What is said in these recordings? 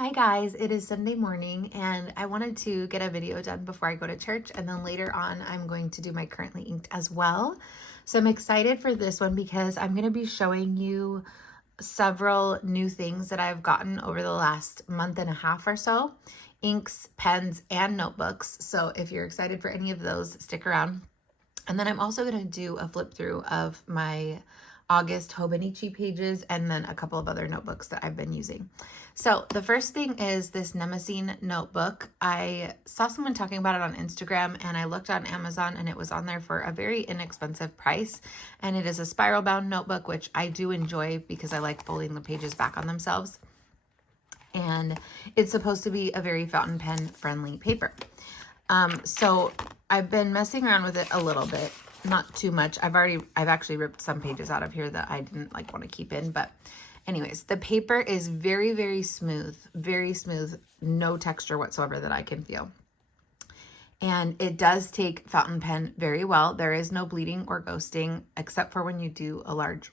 Hi guys, it is Sunday morning and I wanted to get a video done before I go to church, and then later on I'm going to do my currently inked as well. So I'm excited for this one because I'm going to be showing you several new things that I've gotten over the last month and a half or so. Inks, pens, and notebooks. So if you're excited for any of those, stick around. And then I'm also going to do a flip through of my August hobonichi pages and then a couple of other notebooks that I've been using. So the first thing is this Nemesine notebook. I saw someone talking about it on Instagram and I looked on Amazon and it was on there for a very inexpensive price. And it is a spiral bound notebook, which I do enjoy because I like folding the pages back on themselves. And it's supposed to be a very fountain pen friendly paper. So I've been messing around with it a little bit, not too much. I've actually ripped some pages out of here that I didn't want to keep in, but anyways, the paper is very smooth, no texture whatsoever that I can feel. And it does take fountain pen very well. There is no bleeding or ghosting except for when you do a large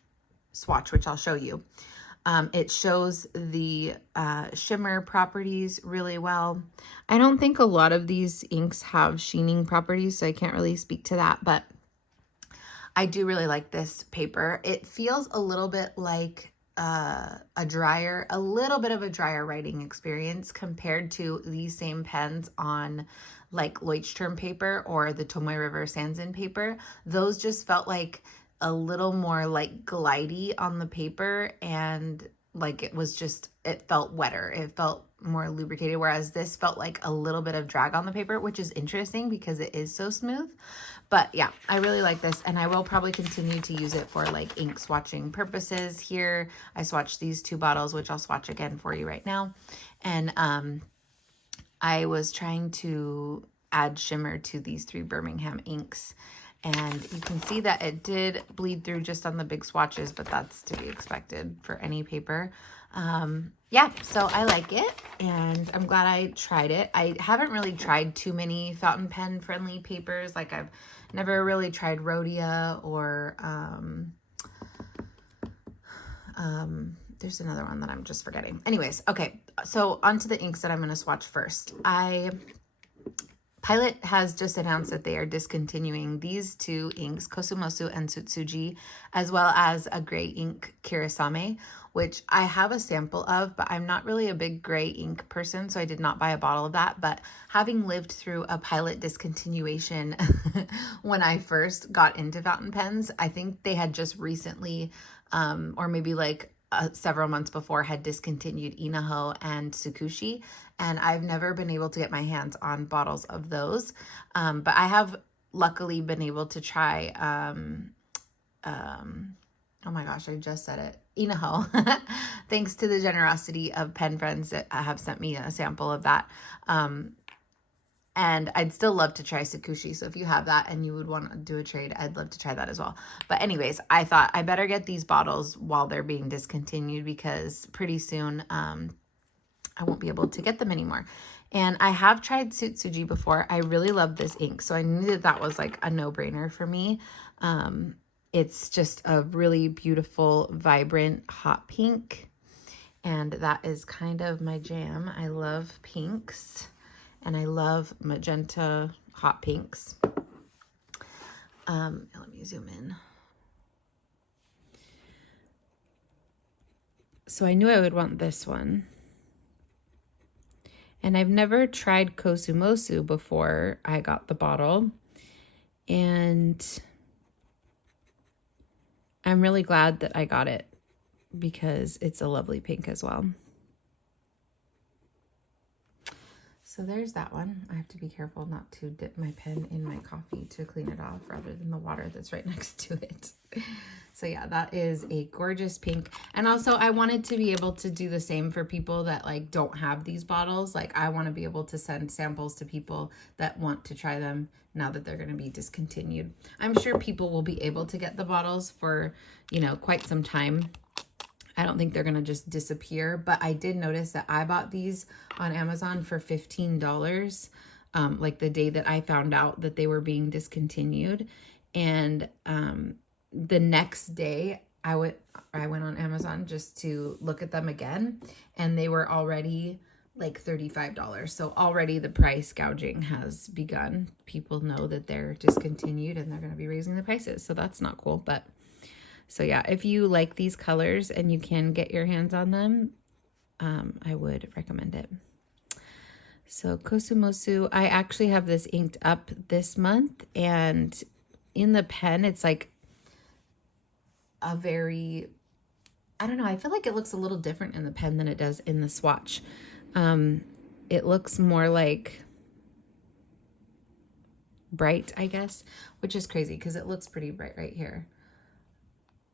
swatch, which I'll show you. It shows the shimmer properties really well. I don't think a lot of these inks have sheening properties, so I can't really speak to that, but I do really like this paper. It feels a little bit like a little bit of a drier writing experience compared to these same pens on like Leuchtturm paper or the Tomoe River Sanzin paper. Those just felt like a little more like glidey on the paper, and like it felt wetter. It felt more lubricated, whereas this felt like a little bit of drag on the paper, which is interesting because it is so smooth. But yeah, I really like this, and I will probably continue to use it for like ink swatching purposes. Here I swatched these two bottles, which I'll swatch again for you right now. And I was trying to add shimmer to these 3 Birmingham inks. And you can see that it did bleed through just on the big swatches, but that's to be expected for any paper. Yeah, so I like it, and I'm glad I tried it. I haven't really tried too many fountain pen friendly papers. Like I've never really tried Rhodia or there's another one that I'm just forgetting. Anyways, okay, so onto the inks that I'm going to swatch first. Pilot has just announced that they are discontinuing these 2 inks, Kosumosu and Tsutsuji, as well as a gray ink, Kirasame, which I have a sample of, but I'm not really a big gray ink person, so I did not buy a bottle of that. But having lived through a Pilot discontinuation when I first got into fountain pens, I think they had just recently, or maybe like several months before, had discontinued Inaho and Tsukushi, and I've never been able to get my hands on bottles of those. But I have luckily been able to try, oh my gosh, I just said it, Inaho, thanks to the generosity of pen friends that have sent me a sample of that. And I'd still love to try Tsukushi. So if you have that and you would want to do a trade, I'd love to try that as well. But anyways, I thought I better get these bottles while they're being discontinued because pretty soon I won't be able to get them anymore. And I have tried Tsutsuji before. I really love this ink, so I knew that that was like a no-brainer for me. It's just a really beautiful, vibrant hot pink, and that is kind of my jam. I love pinks. And I love magenta hot pinks. Let me zoom in. So I knew I would want this one. And I've never tried Kosumosu before I got the bottle. And I'm really glad that I got it because it's a lovely pink as well. So there's that one. I have to be careful not to dip my pen in my coffee to clean it off rather than the water that's right next to it. So yeah, that is a gorgeous pink. And also I wanted to be able to do the same for people that like don't have these bottles. Like I want to be able to send samples to people that want to try them now that they're going to be discontinued. I'm sure people will be able to get the bottles for, you know, quite some time. I don't think they're going to just disappear, but I did notice that I bought these on Amazon for $15, like the day that I found out that they were being discontinued. And the next day I went on Amazon just to look at them again, and they were already like $35. So already the price gouging has begun. People know that they're discontinued and they're going to be raising the prices. So that's not cool. But so yeah, if you like these colors and you can get your hands on them, I would recommend it. So Kosumosu, I actually have this inked up this month, and in the pen, it's like a very, I don't know, I feel like it looks a little different in the pen than it does in the swatch. It looks more like bright, I guess, which is crazy because it looks pretty bright right here.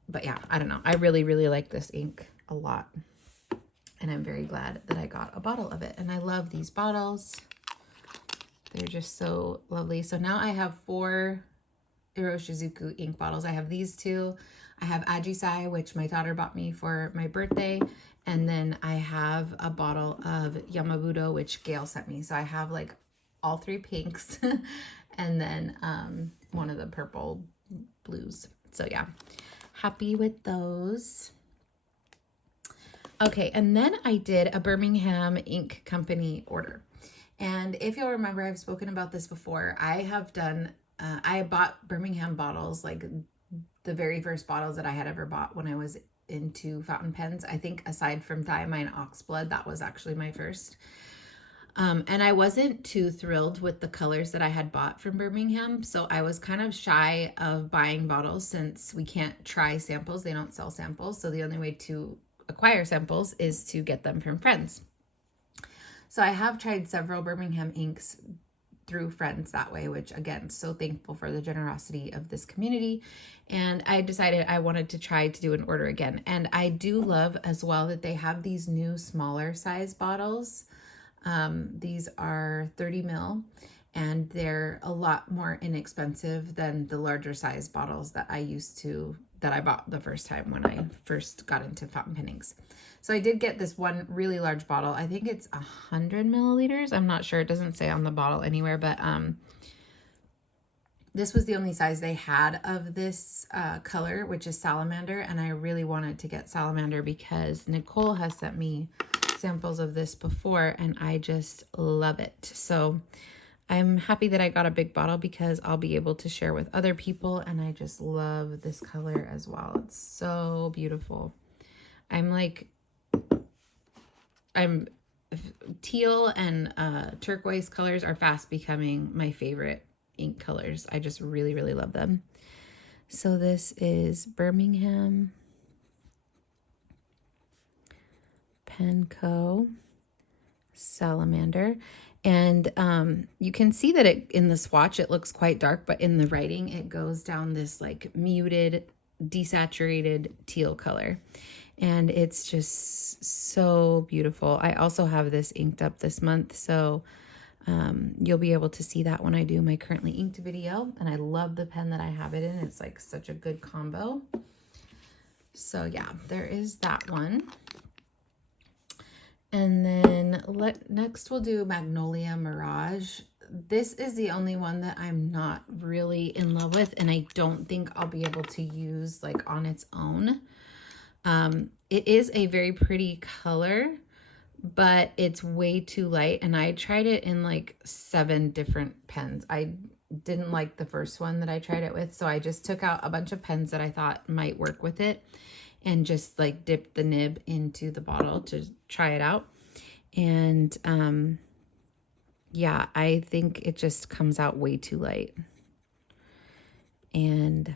But yeah, I don't know. I really, really like this ink a lot. And I'm very glad that I got a bottle of it. And I love these bottles. They're just so lovely. So now I have 4 Iroshizuku ink bottles. I have these 2. I have Ajisai, which my daughter bought me for my birthday. And then I have a bottle of Yamabudo, which Gail sent me. So I have like all 3 pinks and then one of the purple blues. So yeah, happy with those. Okay, and then I did a Birmingham Ink Company order. And if you'll remember, I've spoken about this before. I have done, I bought Birmingham bottles, like the very first bottles that I had ever bought when I was into fountain pens. I think aside from Diamine Oxblood, that was actually my first. And I wasn't too thrilled with the colors that I had bought from Birmingham. So I was kind of shy of buying bottles since we can't try samples. They don't sell samples. So the only way to acquire samples is to get them from friends. So I have tried several Birmingham inks through friends that way, which again, so thankful for the generosity of this community. And I decided I wanted to try to do an order again. And I do love as well that they have these new smaller size bottles. These are 30 ml and they're a lot more inexpensive than the larger size bottles that I bought the first time when I first got into fountain pen inks. So I did get this one really large bottle. I think it's 100 milliliters. I'm not sure. It doesn't say on the bottle anywhere, but this was the only size they had of this color, which is salamander. And I really wanted to get salamander because Nicole has sent me samples of this before and I just love it. So I'm happy that I got a big bottle because I'll be able to share with other people, and I just love this color as well. It's so beautiful. Teal and turquoise colors are fast becoming my favorite ink colors. I just really, really love them. So this is Birmingham Pen Co. Salamander. And you can see that in the swatch, it looks quite dark, but in the writing, it goes down this like muted, desaturated teal color. And it's just so beautiful. I also have this inked up this month, so you'll be able to see that when I do my currently inked video. And I love the pen that I have it in. It's like such a good combo. So yeah, there is that one. And then next we'll do Magnolia Mirage. This is the only one that I'm not really in love with, and I don't think I'll be able to use like on its own. It is a very pretty color, but it's way too light, and I tried it in like 7 different pens. I didn't like the first one that I tried it with, so I just took out a bunch of pens that I thought might work with it and just like dipped the nib into the bottle to try it out. And yeah, I think it just comes out way too light. And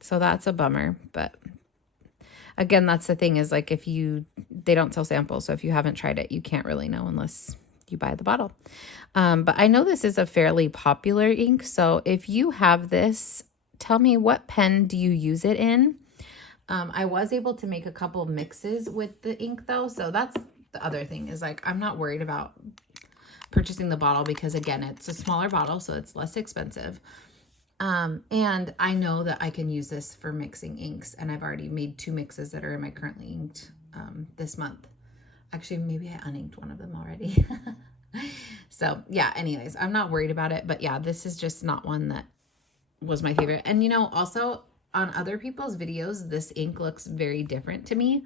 so that's a bummer, but again, that's the thing is like they don't sell samples. So if you haven't tried it, you can't really know unless you buy the bottle. But I know this is a fairly popular ink. So if you have this, tell me, what pen do you use it in? I was able to make a couple mixes with the ink though. So that's the other thing is like, I'm not worried about purchasing the bottle because again, it's a smaller bottle, so it's less expensive. And I know that I can use this for mixing inks, and I've already made 2 mixes that are in my currently inked this month. Actually, maybe I uninked one of them already. So yeah, anyways, I'm not worried about it, but yeah, this is just not one that was my favorite. And you know, also on other people's videos, this ink looks very different to me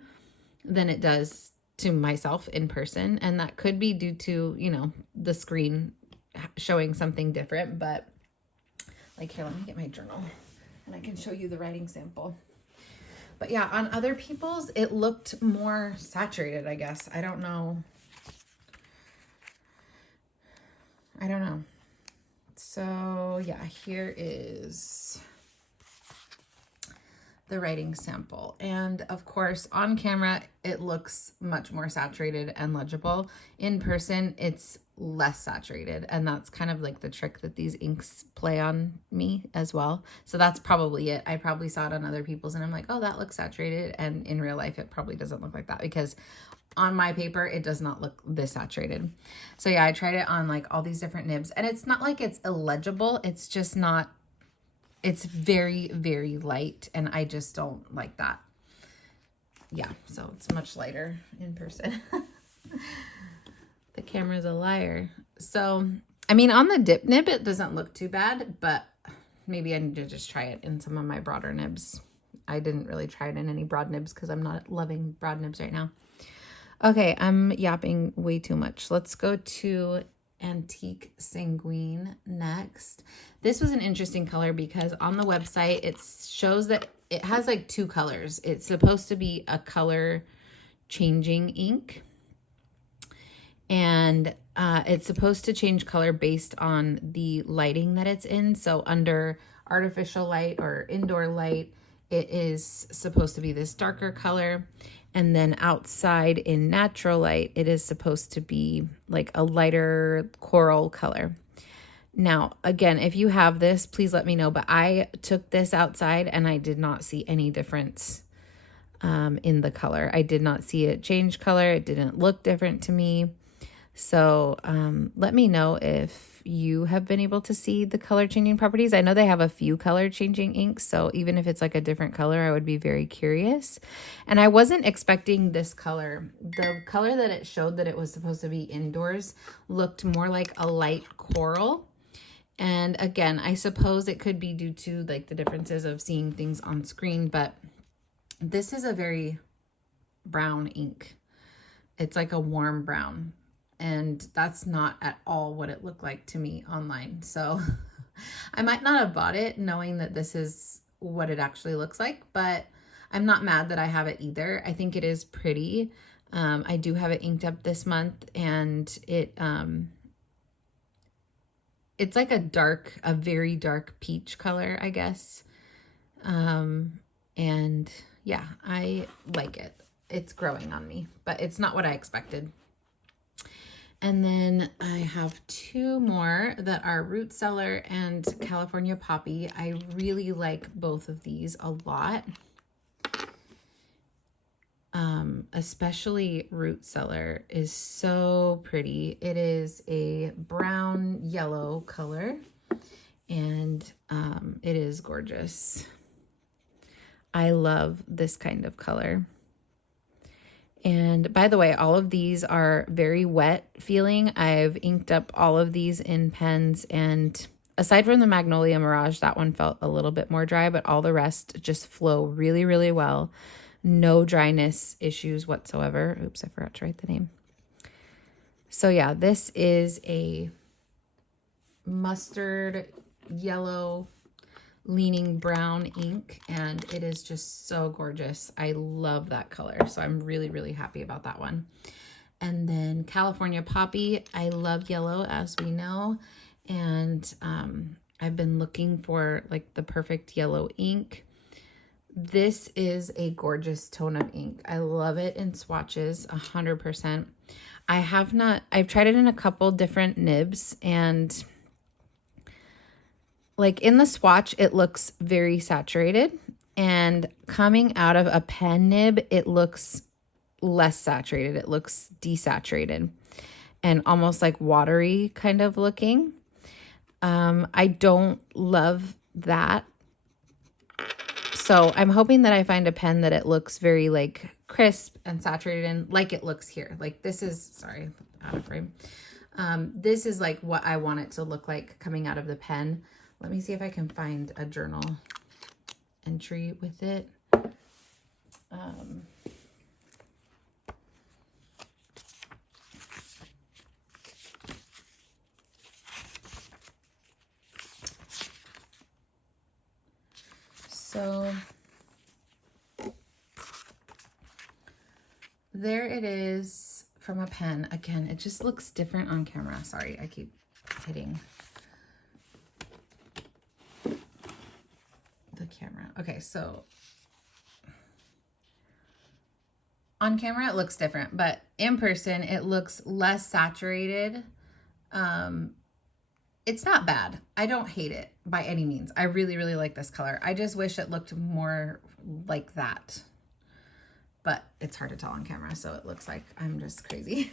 than it does to myself in person, and that could be due to, you know, the screen showing something different. But like, here, let me get my journal and I can show you the writing sample. But yeah, on other people's, it looked more saturated, I guess. I don't know. So yeah, here is the writing sample. And of course, on camera, it looks much more saturated and legible. In person, it's less saturated. And that's kind of like the trick that these inks play on me as well. So that's probably it. I probably saw it on other people's and I'm like, oh, that looks saturated. And in real life, it probably doesn't look like that, because on my paper, it does not look this saturated. So yeah, I tried it on like all these different nibs, and it's not like it's illegible. It's just not, it's very, very light, and I just don't like that. Yeah, so it's much lighter in person. The camera's a liar. So, I mean, on the dip nib, it doesn't look too bad, but maybe I need to just try it in some of my broader nibs. I didn't really try it in any broad nibs because I'm not loving broad nibs right now. Okay, I'm yapping way too much. Let's go to Antique Sanguine next. This was an interesting color because on the website, it shows that it has like two colors. It's supposed to be a color changing ink, and it's supposed to change color based on the lighting that it's in. So under artificial light or indoor light, it is supposed to be this darker color. And then outside in natural light, it is supposed to be like a lighter coral color. Now, again, if you have this, please let me know. But I took this outside and I did not see any difference in the color. I did not see it change color. It didn't look different to me. So let me know if you have been able to see the color changing properties. I know they have a few color changing inks, so even if it's like a different color, I would be very curious. And I wasn't expecting this color. The color that it showed that it was supposed to be indoors looked more like a light coral. And again, I suppose it could be due to like the differences of seeing things on screen, but this is a very brown ink. It's like a warm brown. And that's not at all what it looked like to me online. So I might not have bought it knowing that this is what it actually looks like, but I'm not mad that I have it either. I think it is pretty. I do have it inked up this month, and it's like a very dark peach color, I guess. And yeah, I like it. It's growing on me, but it's not what I expected. And then I have two more that are Root Cellar and California Poppy. I really like both of these a lot. Especially Root Cellar is so pretty. It is a brown yellow color, and it is gorgeous. I love this kind of color. And by the way, all of these are very wet feeling. I've inked up all of these in pens, and aside from the Magnolia Mirage, that one felt a little bit more dry, but all the rest just flow really, really well. No dryness issues whatsoever. Oops, I forgot to write the name. So yeah, this is a mustard yellow leaning brown ink, and it is just so gorgeous. I love that color, so I'm really, really happy about that one. And then California Poppy, I love yellow, as we know, and I've been looking for like the perfect yellow ink. This is a gorgeous tone of ink. I love it in swatches 100%. I've tried it in a couple different nibs, and like in the swatch, it looks very saturated, and coming out of a pen nib, it looks less saturated. It looks desaturated and almost like watery kind of looking. I don't love that. So I'm hoping that I find a pen that it looks very like crisp and saturated in, like it looks here. Like this is, sorry, out of frame. This is like what I want it to look like coming out of the pen. Let me see if I can find a journal entry with it. So there it is from a pen. Again, it just looks different on camera. Sorry, I keep hitting the camera. Okay, so on camera it looks different, but in person it looks less saturated. It's not bad. I don't hate it by any means. I really, really like this color. I just wish it looked more like that. But it's hard to tell on camera, so it looks like I'm just crazy.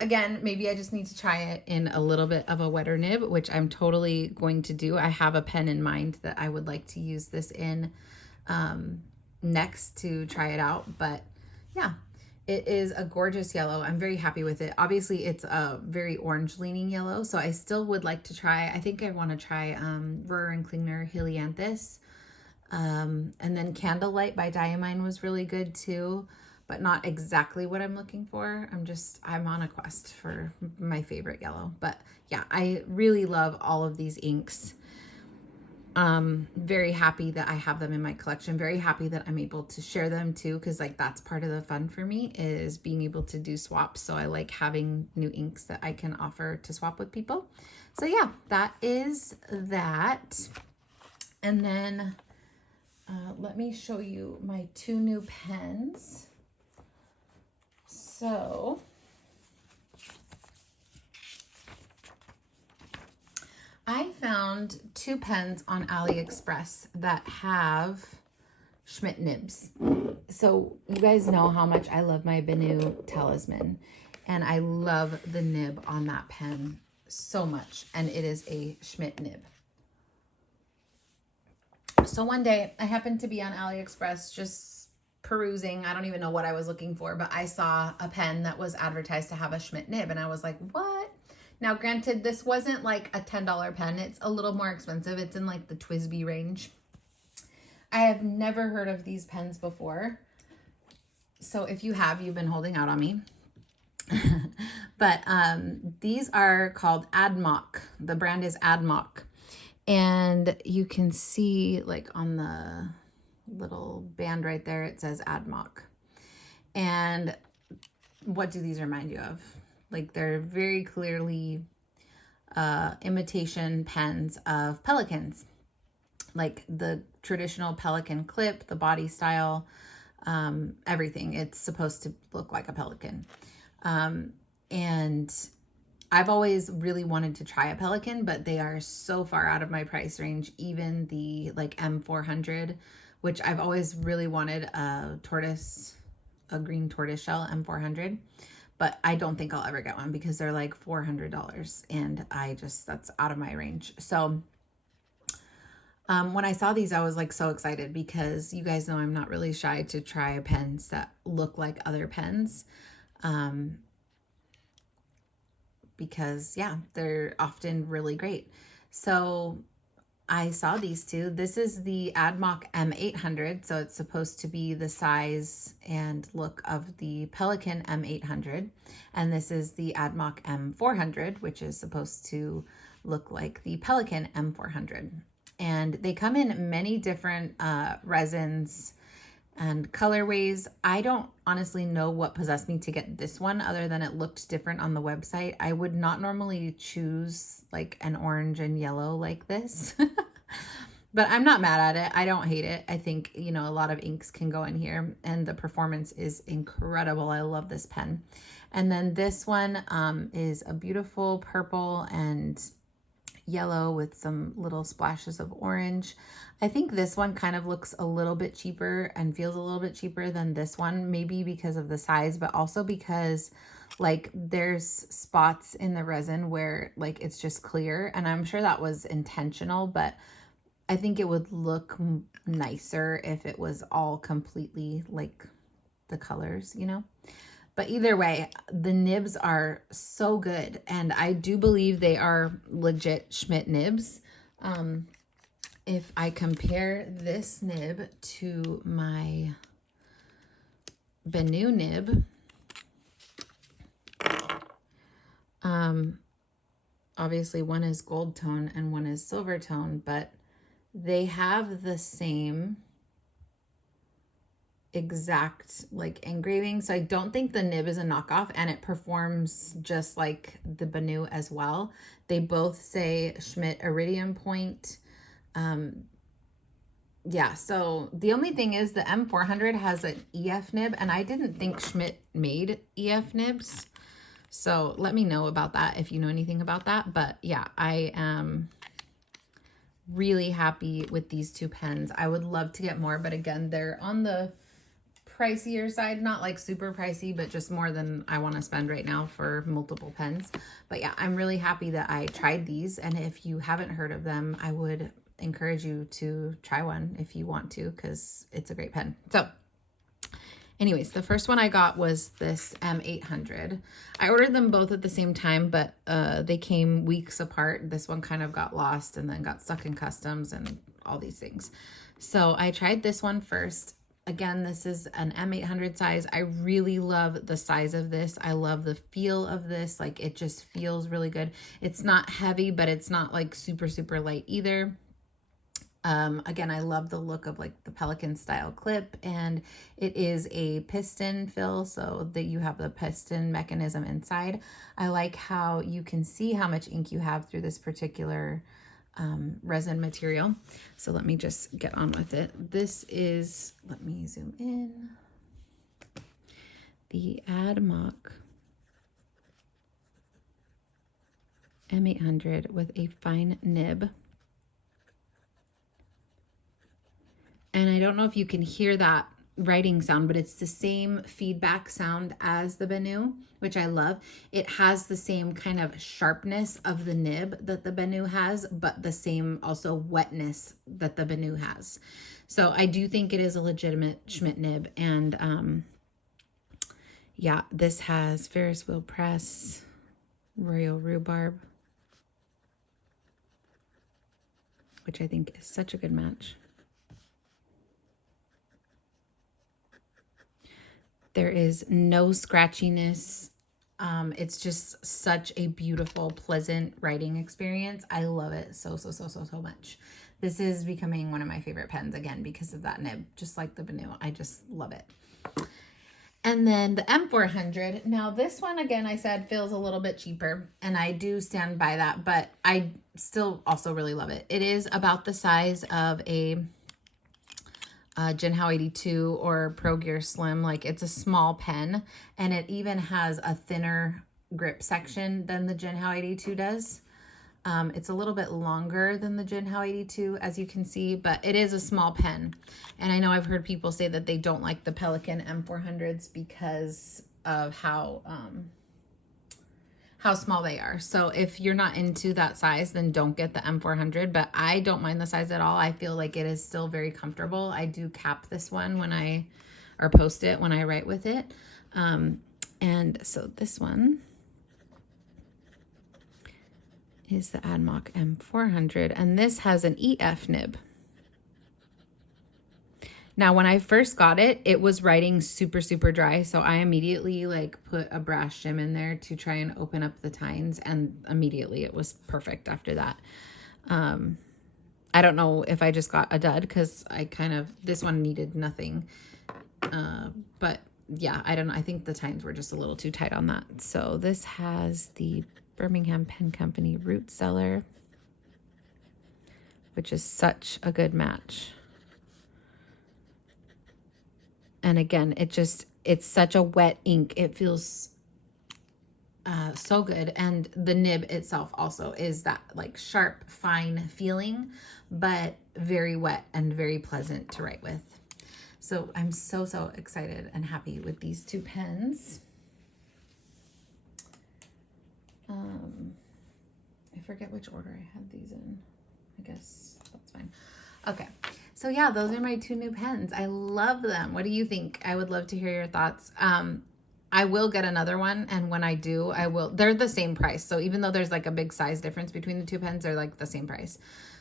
Again, maybe I just need to try it in a little bit of a wetter nib, which I'm totally going to do. I have a pen in mind that I would like to use this in next to try it out. But yeah, it is a gorgeous yellow. I'm very happy with it. Obviously, it's a very orange leaning yellow, so I still would like to try. I think I want to try Rohrer and Klingner Helianthus. And then Candlelight by Diamine was really good too, but not exactly what I'm looking for. I'm on a quest for my favorite yellow. But yeah, I really love all of these inks. Very happy that I have them in my collection. Very happy that I'm able to share them too, because like that's part of the fun for me, is being able to do swaps. So I like having new inks that I can offer to swap with people. So yeah, that is that. And then let me show you my 2 new pens. So I found 2 pens on AliExpress that have Schmidt nibs. So you guys know how much I love my Benu Talisman, and I love the nib on that pen so much, and it is a Schmidt nib. So one day I happened to be on AliExpress just perusing. I don't even know what I was looking for, but I saw a pen that was advertised to have a Schmidt nib, and I was like, what? Now, granted, this wasn't like a $10 pen. It's a little more expensive. It's in like the TWSBI range. I have never heard of these pens before. So if you have, you've been holding out on me. But these are called ADMMO. The brand is ADMMO. And you can see like on the little band right there, it says ADMMO. And what do these remind you of? Like they're very clearly imitation pens of Pelicans. Like the traditional Pelican clip, the body style, everything. It's supposed to look like a Pelican. And I've always really wanted to try a Pelican, but they are so far out of my price range. Even the like M400, which I've always really wanted a green tortoiseshell M400, but I don't think I'll ever get one because they're like $400, and that's out of my range. So when I saw these, I was like so excited because you guys know I'm not really shy to try pens that look like other pens. Because yeah, they're often really great. So I saw these 2. This is the ADMMO M800. So it's supposed to be the size and look of the Pelican M800. And this is the ADMMO M400, which is supposed to look like the Pelican M400. And they come in many different resins and colorways. I don't honestly know what possessed me to get this one other than it looked different on the website. I would not normally choose like an orange and yellow like this, but I'm not mad at it. I don't hate it. I think, you know, a lot of inks can go in here and the performance is incredible. I love this pen. And then this one is a beautiful purple and yellow with some little splashes of orange. I think this one kind of looks a little bit cheaper and feels a little bit cheaper than this one, maybe because of the size, but also because like there's spots in the resin where like it's just clear, and I'm sure that was intentional, but I think it would look nicer if it was all completely like the colors, you know? But either way, the nibs are so good, and I do believe they are legit Schmidt nibs. If I compare this nib to my Benu nib, obviously one is gold tone and one is silver tone, but They have the same exact like engraving, so I don't think the nib is a knockoff, and it performs just like the Banu as well. They both say Schmidt iridium point. Yeah, so the only thing is the M400 has an EF nib, and I didn't think Schmidt made EF nibs. So let me know about that if you know anything about that. But yeah, I am really happy with these two pens. I would love to get more, but again, they're on the pricier side, not like super pricey, but just more than I want to spend right now for multiple pens. But yeah, I'm really happy that I tried these. And if you haven't heard of them, I would encourage you to try one if you want to, because it's a great pen. So anyways, the first one I got was this M800. I ordered them both at the same time, but they came weeks apart. This one kind of got lost and then got stuck in customs and all these things. So I tried this one first. Again, this is an M800 size. I really love the size of this. I love the feel of this. Like, it just feels really good. It's not heavy, but it's not like super, super light either. Again, I love the look of like the Pelican style clip, and it is a piston fill, so that you have the piston mechanism inside. I like how you can see how much ink you have through this particular resin material. So let me just get on with it. This is, let me zoom in, the ADMMO M800 with a fine nib. And I don't know if you can hear that writing sound, but it's the same feedback sound as the Banu, which I love. It has the same kind of sharpness of the nib that the Banu has, but the same also wetness that the Banu has. So I do think it is a legitimate Schmidt nib. And yeah, this has Ferris wheel press, royal rhubarb, which I think is such a good match. There is no scratchiness. It's just such a beautiful, pleasant writing experience. I love it so much. This is becoming one of my favorite pens, again, because of that nib, just like the Banu. I just love it. And then the M400. Now this one, again, I said feels a little bit cheaper, and I do stand by that, but I still also really love it. It is about the size of a Jinhao 82 or Pro Gear Slim. Like, it's a small pen, and it even has a thinner grip section than the Jinhao 82 does. It's a little bit longer than the Jinhao 82, as you can see, but it is a small pen. And I know I've heard people say that they don't like the Pelican M400s because of how small they are. So if you're not into that size, then don't get the M400, but I don't mind the size at all. I feel like it is still very comfortable. I do cap this one or post it when I write with it. And so this one is the ADMMO M400, and this has an EF nib. Now, when I first got it, it was writing super, super dry. So I immediately like put a brass shim in there to try and open up the tines, and immediately it was perfect after that. I don't know if I just got a dud, because this one needed nothing. But yeah, I don't know. I think the tines were just a little too tight on that. So this has the Birmingham Pen Company Root Cellar, which is such a good match. And again, it's such a wet ink. It feels so good. And the nib itself also is that like sharp, fine feeling, but very wet and very pleasant to write with. So I'm so excited and happy with these two pens. I forget which order I had these in. I guess that's fine. Okay. So yeah, those are my two new pens. I love them. What do you think? I would love to hear your thoughts. I will get another one, and when I do, they're the same price. So even though there's like a big size difference between the two pens, they're like the same price.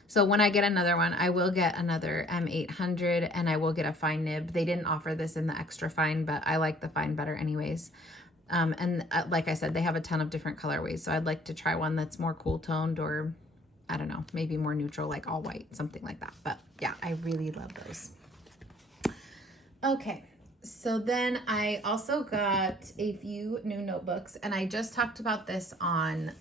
So when I get another one, I will get another M800, and I will get a fine nib. They didn't offer this in the extra fine, but I like the fine better anyways. And like I said, they have a ton of different colorways. So I'd like to try one that's more cool toned or I don't know, maybe more neutral, like all white, something like that. But yeah, I really love those. Okay, so then I also got a few new notebooks, and I just talked about this on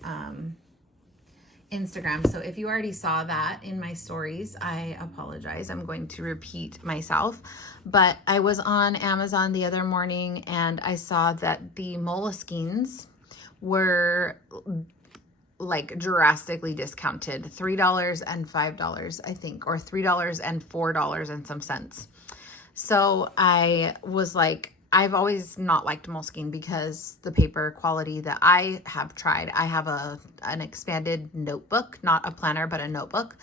Instagram. So if you already saw that in my stories, I apologize. I'm going to repeat myself. But I was on Amazon the other morning and I saw that the Moleskines were like drastically discounted, $3 and $5, I think, or $3 and $4 and some cents. So I was like, I've always not liked Moleskine because the paper quality that I have tried, I have an expanded notebook, not a planner, but a notebook,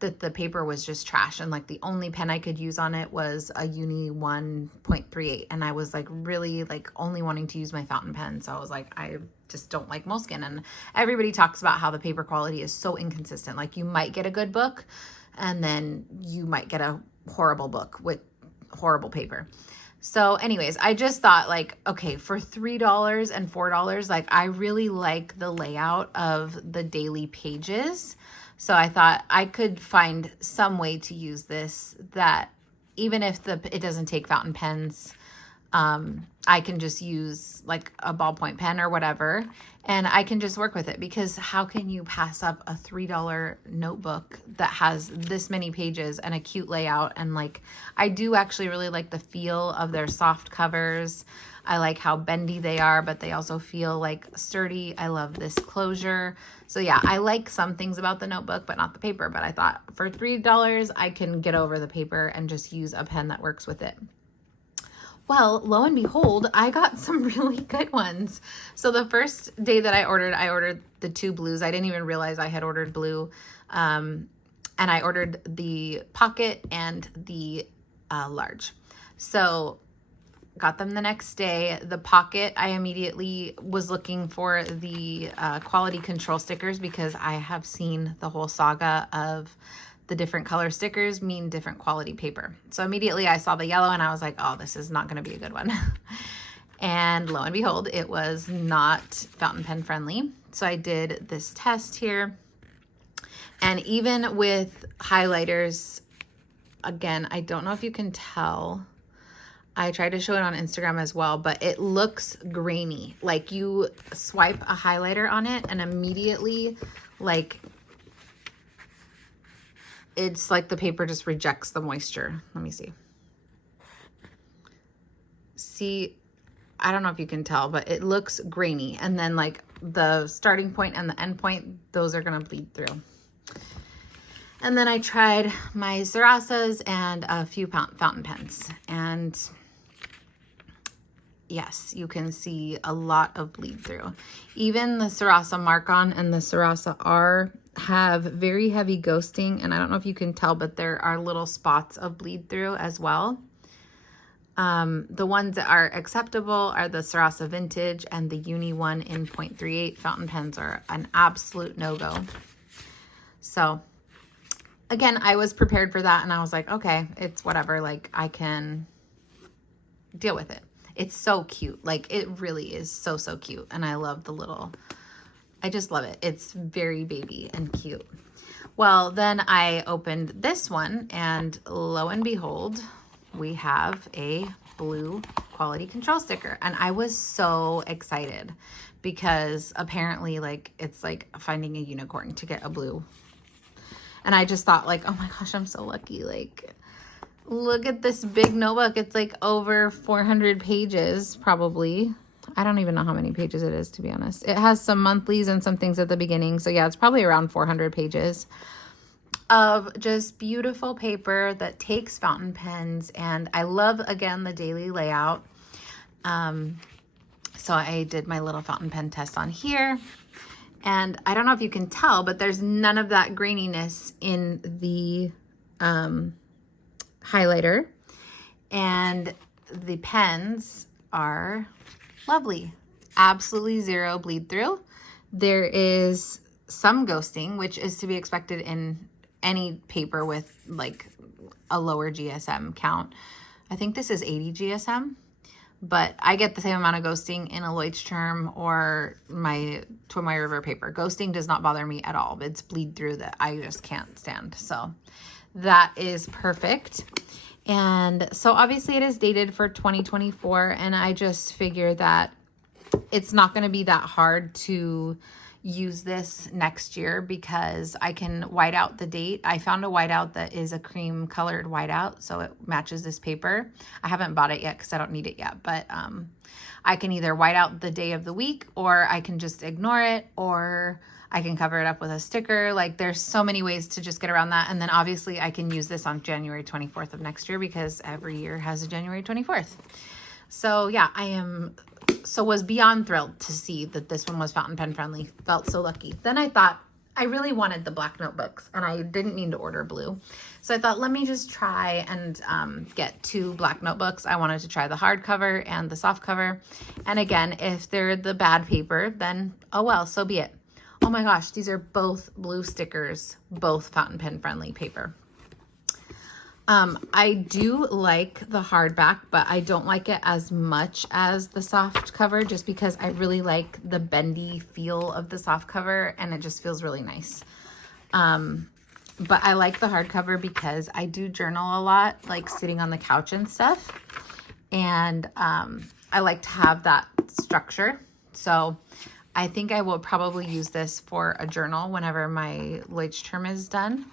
that the paper was just trash. And like the only pen I could use on it was a Uni 1.38. And I was like really like only wanting to use my fountain pen. So I was like, I just don't like Moleskine. And everybody talks about how the paper quality is so inconsistent. Like you might get a good book and then you might get a horrible book with horrible paper. So anyways, I just thought like, okay, for $3 and $4, like I really like the layout of the daily pages. So I thought I could find some way to use this that even if it doesn't take fountain pens, I can just use like a ballpoint pen or whatever, and I can just work with it, because how can you pass up a $3 notebook that has this many pages and a cute layout? And like, I do actually really like the feel of their soft covers. I like how bendy they are, but they also feel like sturdy. I love this closure. So yeah, I like some things about the notebook, but not the paper. But I thought for $3, I can get over the paper and just use a pen that works with it. Well, lo and behold, I got some really good ones. So the first day that I ordered the 2 blues. I didn't even realize I had ordered blue. And I ordered the pocket and the large. So got them the next day. The pocket, I immediately was looking for the quality control stickers, because I have seen the whole saga of the different color stickers mean different quality paper. So immediately I saw the yellow and I was like, oh, this is not going to be a good one. And lo and behold, it was not fountain pen friendly. So I did this test here. And even with highlighters, again, I don't know if you can tell. I tried to show it on Instagram as well, but it looks grainy. Like you swipe a highlighter on it and immediately like it's like the paper just rejects the moisture. Let me see. See, I don't know if you can tell, but it looks grainy. And then like the starting point and the end point, those are gonna bleed through. And then I tried my Sarasas and a few fountain pens. And yes, you can see a lot of bleed through. Even the Sarasa Mark-On and the Sarasa R have very heavy ghosting, and I don't know if you can tell, but there are little spots of bleed through as well. The ones that are acceptable are the Sarasa Vintage and the Uni 1 in 0.38. Fountain pens are an absolute no-go. So again, I was prepared for that, and I was like, okay, it's whatever, like I can deal with it. It's so cute. Like it really is so cute. And I love the little, I just love it. It's very baby and cute. Well, then I opened this one and lo and behold, we have a blue quality control sticker. And I was so excited because apparently like, it's like finding a unicorn to get a blue. And I just thought like, oh my gosh, I'm so lucky. Like, look at this big notebook. It's like over 400 pages, probably. I don't even know how many pages it is, to be honest. It has some monthlies and some things at the beginning. So yeah, it's probably around 400 pages of just beautiful paper that takes fountain pens. And I love, again, the daily layout. So I did my little fountain pen test on here. And I don't know if you can tell, but there's none of that graininess in the highlighter, and the pens are lovely. Absolutely zero bleed through. There is some ghosting, which is to be expected in any paper with like a lower GSM count. I think this is 80 GSM, but I get the same amount of ghosting in a Leuchtturm or my Tomoe River paper. Ghosting does not bother me at all. It's bleed through that I just can't stand. So that is perfect. And so obviously it is dated for 2024, and I just figure that it's not going to be that hard to use this next year because I can white out the date. I found a whiteout that is a cream colored whiteout, so it matches this paper. I haven't bought it yet because I don't need it yet, but I can either white out the day of the week, or I can just ignore it, or I can cover it up with a sticker. Like, there's so many ways to just get around that. And then obviously I can use this on January 24th of next year because every year has a January 24th. So yeah, was beyond thrilled to see that this one was fountain pen friendly. Felt so lucky. Then I thought I really wanted the black notebooks, and I didn't mean to order blue. So I thought, let me just try and get 2 black notebooks. I wanted to try the hardcover and the soft cover. And again, if they're the bad paper, then oh well, so be it. Oh my gosh, these are both blue stickers, both fountain pen friendly paper. I do like the hardback, but I don't like it as much as the soft cover just because I really like the bendy feel of the soft cover, and it just feels really nice. But I like the hardcover because I do journal a lot, like sitting on the couch and stuff. And I like to have that structure. So I think I will probably use this for a journal whenever my Leuchtturm is done.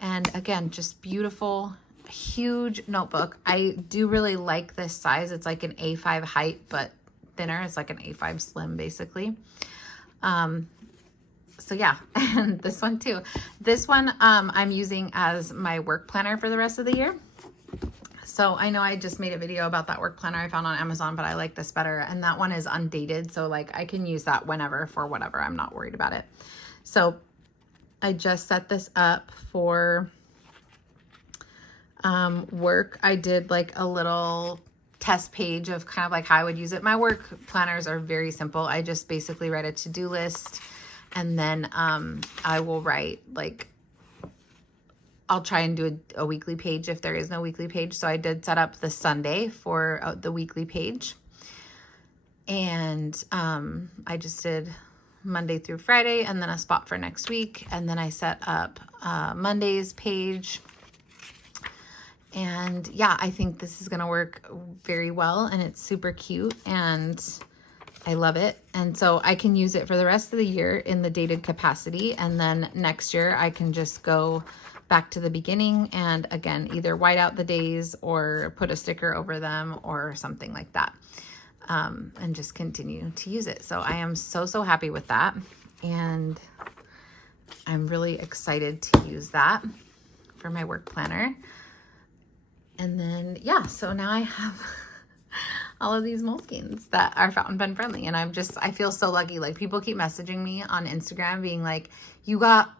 And again, just beautiful, huge notebook. I do really like this size. It's like an A5 height, but thinner. It's like an A5 slim, basically. So yeah, and this one too. This one I'm using as my work planner for the rest of the year. So I know I just made a video about that work planner I found on Amazon, but I like this better. And that one is undated. So like I can use that whenever for whatever. I'm not worried about it. So I just set this up for work. I did like a little test page of kind of like how I would use it. My work planners are very simple. I just basically write a to-do list, and then I will write like, I'll try and do a weekly page if there is no weekly page. So I did set up the Sunday for the weekly page. And I just did Monday through Friday and then a spot for next week. And then I set up Monday's page. And yeah, I think this is going to work very well, and it's super cute and I love it. And so I can use it for the rest of the year in the dated capacity. And then next year I can just go back to the beginning and again, either white out the days or put a sticker over them or something like that. And just continue to use it. So I am so happy with that. And I'm really excited to use that for my work planner. And then, yeah, so now I have all of these Moleskines that are fountain pen friendly. And I feel so lucky. Like, people keep messaging me on Instagram being like, you got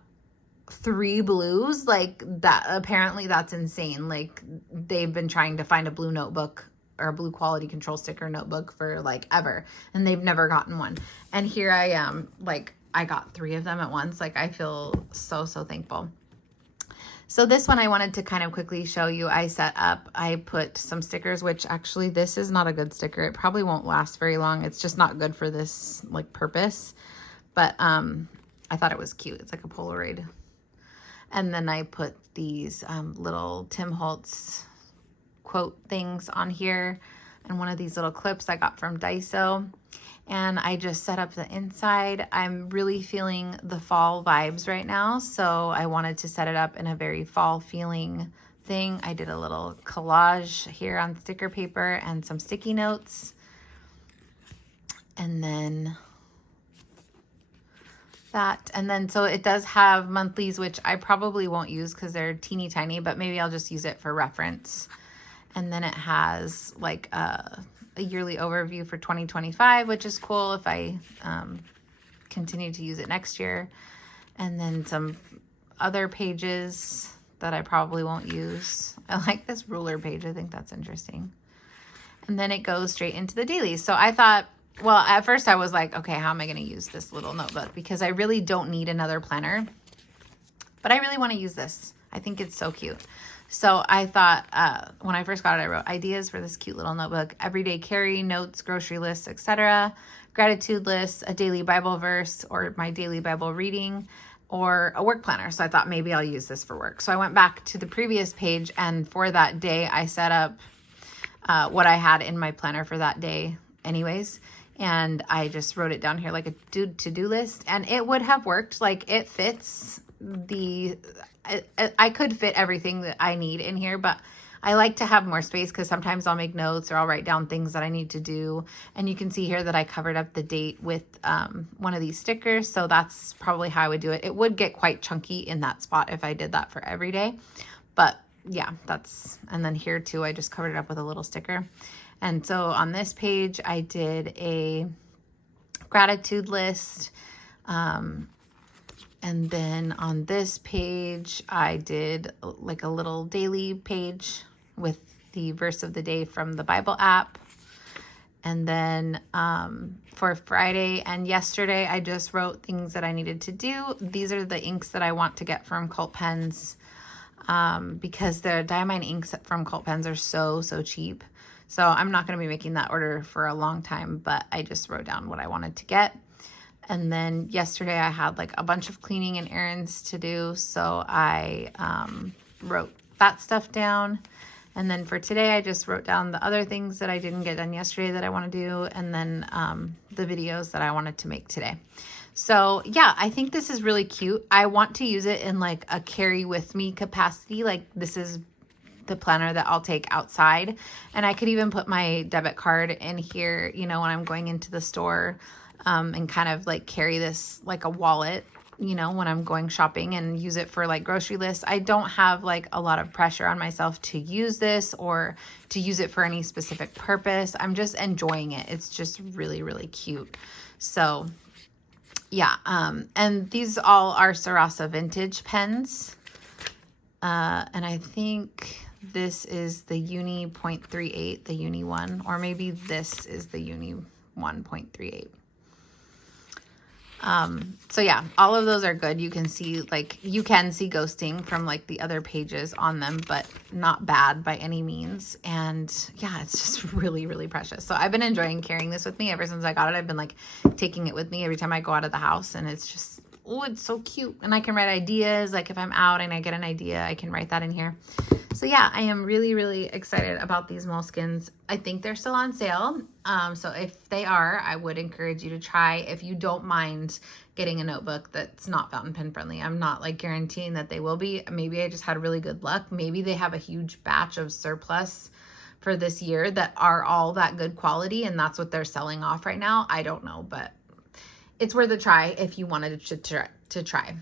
3 blues? Like, that, apparently that's insane. Like, they've been trying to find a blue notebook or a blue quality control sticker notebook for like ever, and they've never gotten one. And here I am, like, I got 3 of them at once. Like, I feel so thankful. So this one I wanted to kind of quickly show you. I put some stickers, which actually this is not a good sticker. It probably won't last very long. It's just not good for this like purpose. But I thought it was cute. It's like a Polaroid. And then I put these little Tim Holtz quote things on here, and one of these little clips I got from Daiso. And I just set up the inside. I'm really feeling the fall vibes right now, so I wanted to set it up in a very fall feeling thing. I did a little collage here on sticker paper and some sticky notes. And then that, and then so it does have monthlies, which I probably won't use because they're teeny tiny, but maybe I'll just use it for reference. And then it has like a yearly overview for 2025, which is cool if I continue to use it next year. And then some other pages that I probably won't use. I like this ruler page. I think that's interesting. And then it goes straight into the dailies. So I thought, well, at first I was like, okay, how am I going to use this little notebook? Because I really don't need another planner, but I really want to use this. I think it's so cute. So I thought when I first got it, I wrote ideas for this cute little notebook: everyday carry, notes, grocery lists, etc., gratitude lists, a daily Bible verse or my daily Bible reading, or a work planner. So I thought maybe I'll use this for work. So I went back to the previous page, and for that day, I set up what I had in my planner for that day anyways. And I just wrote it down here like a to-do list, and it would have worked. Like, it fits I could fit everything that I need in here, but I like to have more space because sometimes I'll make notes or I'll write down things that I need to do. And you can see here that I covered up the date with one of these stickers. So that's probably how I would do it. It would get quite chunky in that spot if I did that for every day. But yeah, and then here too, I just covered it up with a little sticker. And so on this page, I did a gratitude list. And then on this page, I did like a little daily page with the verse of the day from the Bible app. And then for Friday and yesterday, I just wrote things that I needed to do. These are the inks that I want to get from Cult Pens because the diamine inks from Cult Pens are so cheap. So I'm not going to be making that order for a long time, but I just wrote down what I wanted to get. And then yesterday I had like a bunch of cleaning and errands to do. So I wrote that stuff down. And then for today, I just wrote down the other things that I didn't get done yesterday that I want to do. And then the videos that I wanted to make today. So yeah, I think this is really cute. I want to use it in like a carry with me capacity. Like, this is the planner that I'll take outside. And I could even put my debit card in here, you know, when I'm going into the store. And kind of like carry this like a wallet, you know, when I'm going shopping, and use it for like grocery lists. I don't have like a lot of pressure on myself to use this or to use it for any specific purpose. I'm just enjoying it. It's just really cute. So yeah. And these all are Sarasa vintage pens. And I think this is the Uni 0.38, the Uni one, or maybe this is the Uni 1.38. So yeah, all of those are good. You can see ghosting from like the other pages on them, but not bad by any means. And yeah, it's just really precious. So I've been enjoying carrying this with me ever since I got it. I've been like taking it with me every time I go out of the house, and it's just, oh, it's so cute. And I can write ideas. Like, if I'm out and I get an idea, I can write that in here. So yeah, I am really excited about these moleskins. I think they're still on sale. So if they are, I would encourage you to try, if you don't mind getting a notebook that's not fountain pen friendly. I'm not like guaranteeing that they will be. Maybe I just had really good luck. Maybe they have a huge batch of surplus for this year that are all that good quality, and that's what they're selling off right now. I don't know, but it's worth a try if you wanted to try.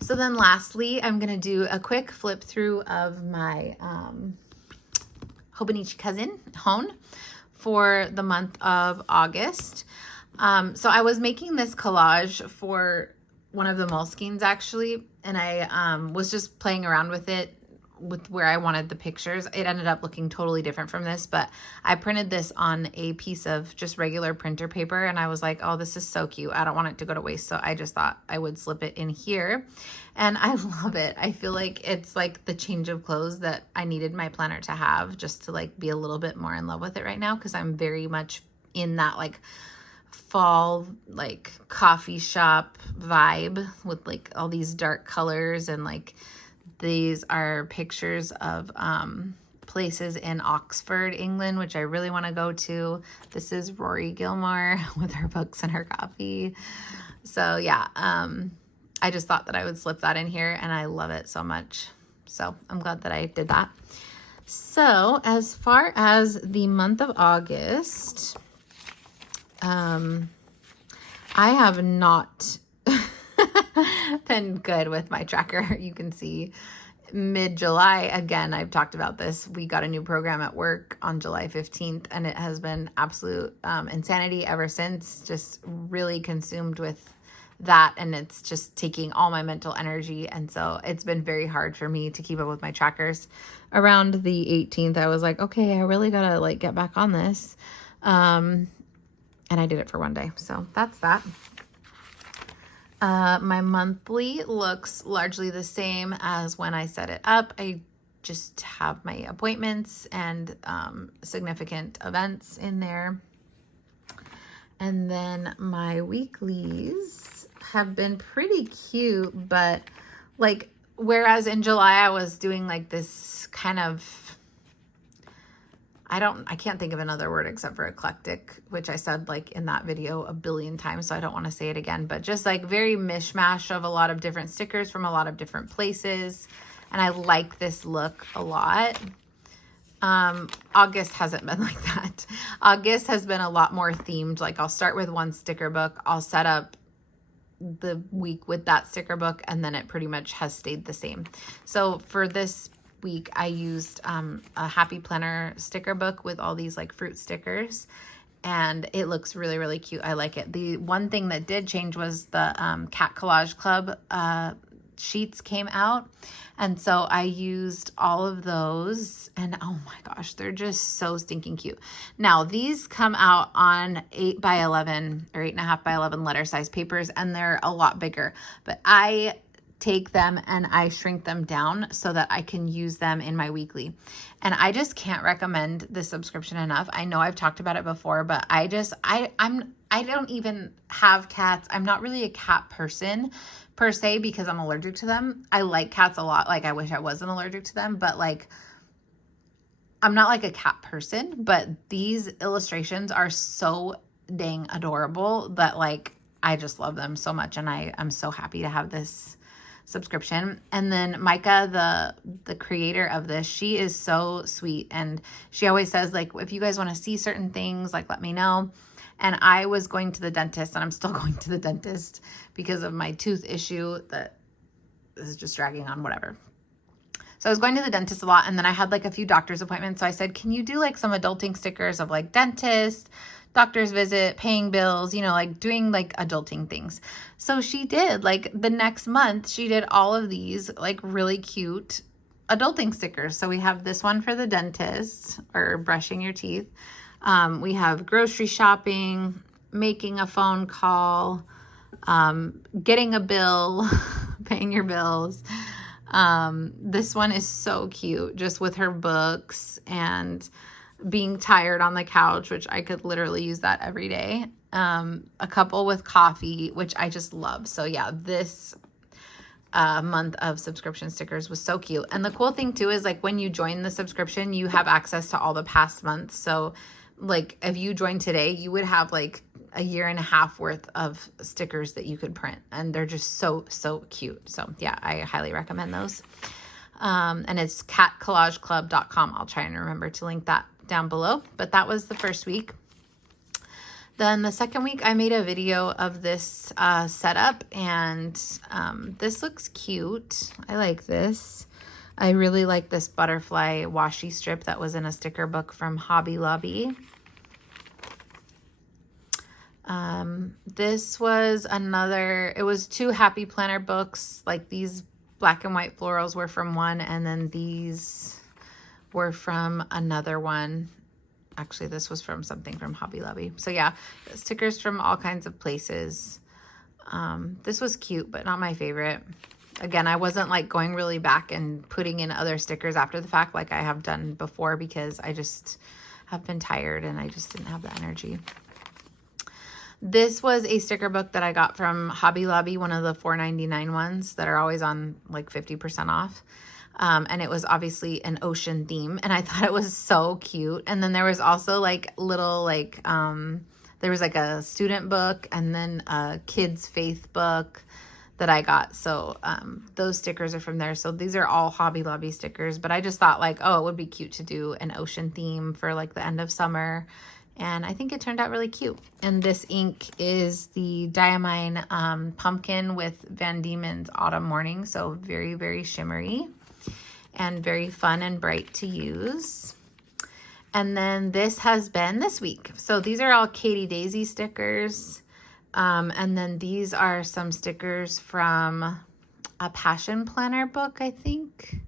So then lastly, I'm going to do a quick flip through of my hobonichi cousin, Hone, for the month of August. So I was making this collage for one of the moleskins actually, and I was just playing around with it with where I wanted the pictures. It ended up looking totally different from this, but I printed this on a piece of just regular printer paper, and I was like, oh, this is so cute. I don't want it to go to waste. So I just thought I would slip it in here, and I love it. I feel like it's like the change of clothes that I needed my planner to have, just to like be a little bit more in love with it right now, because I'm very much in that like fall like coffee shop vibe with like all these dark colors, and like these are pictures of places in Oxford, England, which I really want to go to. This is Rory Gilmore with her books and her coffee. So yeah, I just thought that I would slip that in here, and I love it so much. So I'm glad that I did that. So as far as the month of August, I have not been good with my tracker. You can see mid-July, again, I've talked about this. We got a new program at work on July 15th, and it has been absolute insanity ever since. Just really consumed with that, and it's just taking all my mental energy. And so it's been very hard for me to keep up with my trackers. Around the 18th, I was like, okay, I really gotta like get back on this. And I did it for one day. So that's that. My monthly looks largely the same as when I set it up. I just have my appointments and significant events in there. And then my weeklies have been pretty cute, but like, whereas in July I was doing like this kind of, I can't think of another word except for eclectic, which I said like in that video a billion times, so I don't want to say it again, but just like very mishmash of a lot of different stickers from a lot of different places. And I like this look a lot. August hasn't been like that. August has been a lot more themed. Like I'll start with one sticker book. I'll set up the week with that sticker book, and then it pretty much has stayed the same. So for this week, I used a Happy Planner sticker book with all these like fruit stickers, and it looks really, really cute. I like it. The one thing that did change was the Cat Collage Club sheets came out, and so I used all of those, and oh my gosh, they're just so stinking cute. Now these come out on 8x11 or 8.5x11 letter size papers, and they're a lot bigger, but I take them and I shrink them down so that I can use them in my weekly. And I just can't recommend this subscription enough. I know I've talked about it before, but I don't even have cats. I'm not really a cat person per se because I'm allergic to them. I like cats a lot. Like I wish I wasn't allergic to them, but like I'm not like a cat person, but these illustrations are so dang adorable that like I just love them so much, and I'm so happy to have this subscription. And then Micah, the creator of this, she is so sweet, and she always says like, if you guys want to see certain things, like let me know. And I was going to the dentist, and I'm still going to the dentist because of my tooth issue that is just dragging on, whatever. So I was going to the dentist a lot, and then I had like a few doctor's appointments. So I said, can you do like some adulting stickers of like dentist, doctor's visit, paying bills, you know, like doing like adulting things. So she did. Like the next month, she did all of these like really cute adulting stickers. So we have this one for the dentist or brushing your teeth. We have grocery shopping, making a phone call, getting a bill, paying your bills. This one is so cute, just with her books and being tired on the couch, which I could literally use that every day. A couple with coffee, which I just love. So yeah, this month of subscription stickers was so cute. And the cool thing too is like when you join the subscription, you have access to all the past months. So like if you join today, you would have like a year and a half worth of stickers that you could print, and they're just so, so cute. So yeah, I highly recommend those. And it's catcollageclub.com. I'll try and remember to link that down below, but that was the first week. Then the second week I made a video of this setup, and this looks cute. I like this. I really like this butterfly washi strip that was in a sticker book from Hobby Lobby. This was it was two Happy Planner books. Like these black and white florals were from one, and then these were from another one. Actually, this was from something from Hobby Lobby. So yeah, stickers from all kinds of places. This was cute, but not my favorite. Again, I wasn't like going really back and putting in other stickers after the fact like I have done before, because I just have been tired and I just didn't have the energy. This was a sticker book that I got from Hobby Lobby, one of the $4.99 ones that are always on like 50% off. And it was obviously an ocean theme, and I thought it was so cute. And then there was also like little like, there was like a student book and then a kids faith book that I got. So those stickers are from there. So these are all Hobby Lobby stickers, but I just thought like, oh, it would be cute to do an ocean theme for like the end of summer. And I think it turned out really cute. And this ink is the Diamine Pumpkin with Van Diemen's Autumn Morning. So very, very shimmery and very fun and bright to use. And then this has been this week. So these are all Katie Daisy stickers. And then these are some stickers from a Passion Planner book, I think.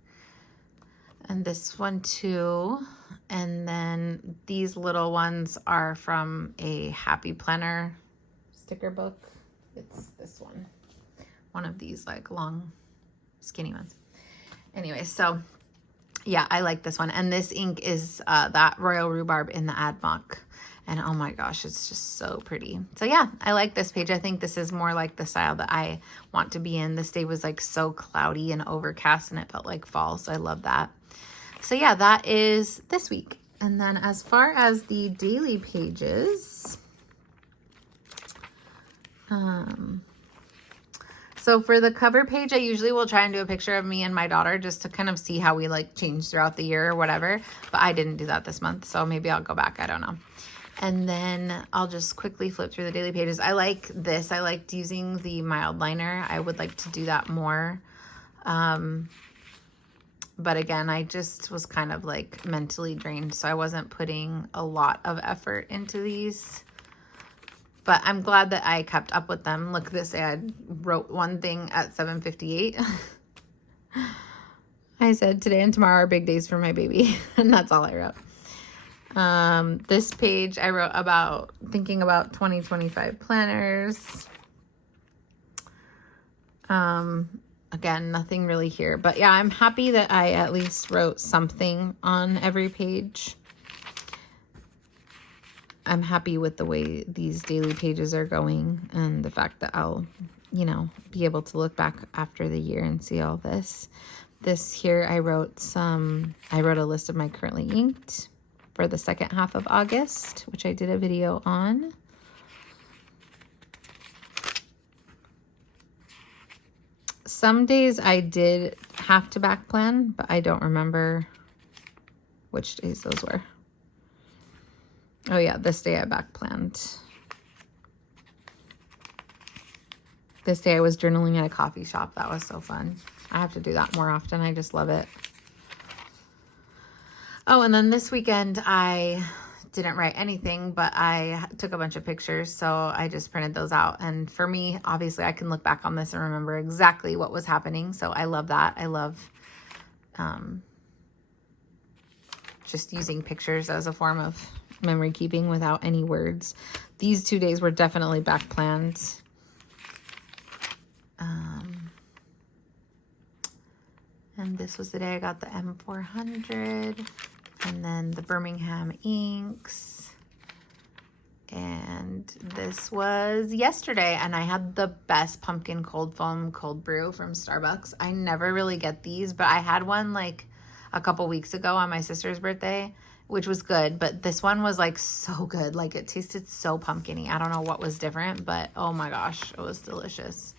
And this one too. And then these little ones are from a Happy Planner sticker book. It's this one of these like long, skinny ones. Anyway, so Yeah, I like this one. And this ink is that Royal Rhubarb in the ADMMO. And oh my gosh, it's just so pretty. So yeah, I like this page. I think this is more like the style that I want to be in. This day was like so cloudy and overcast and it felt like fall. So I love that. So yeah, that is this week. And then as far as the daily pages, so for the cover page, I usually will try and do a picture of me and my daughter just to kind of see how we like change throughout the year or whatever. But I didn't do that this month, so maybe I'll go back. I don't know. And then I'll just quickly flip through the daily pages. I like this. I liked using the mild liner. I would like to do that more. But again, I just was kind of like mentally drained, so I wasn't putting a lot of effort into these. But I'm glad that I kept up with them. Look, this I wrote one thing at 7:58. I said today and tomorrow are big days for my baby. And that's all I wrote. This page I wrote about thinking about 2025 planners. Again, nothing really here. But yeah, I'm happy that I at least wrote something on every page. I'm happy with the way these daily pages are going and the fact that I'll, you know, be able to look back after the year and see all this. This here, I wrote a list of my currently inked for the second half of August, which I did a video on. Some days I did have to back plan, but I don't remember which days those were. Oh yeah, this day I back planned. This day I was journaling at a coffee shop. That was so fun. I have to do that more often. I just love it. Oh, and then this weekend I didn't write anything, but I took a bunch of pictures, so I just printed those out. And for me, obviously, I can look back on this and remember exactly what was happening, so I love that. I love just using pictures as a form of memory keeping without any words. These 2 days were definitely back planned. And this was the day I got the M400 and then the Birmingham inks. And this was yesterday, and I had the best pumpkin cold foam cold brew from Starbucks. I never really get these, but I had one like a couple weeks ago on my sister's birthday, which was good, but this one was like so good. Like it tasted so pumpkin-y. I don't know what was different, but oh my gosh, it was delicious.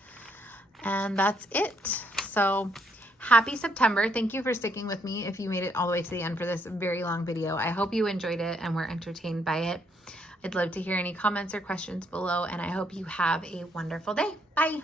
And that's it. So happy September. Thank you for sticking with me if you made it all the way to the end for this very long video. I hope you enjoyed it and were entertained by it. I'd love to hear any comments or questions below, and I hope you have a wonderful day. Bye.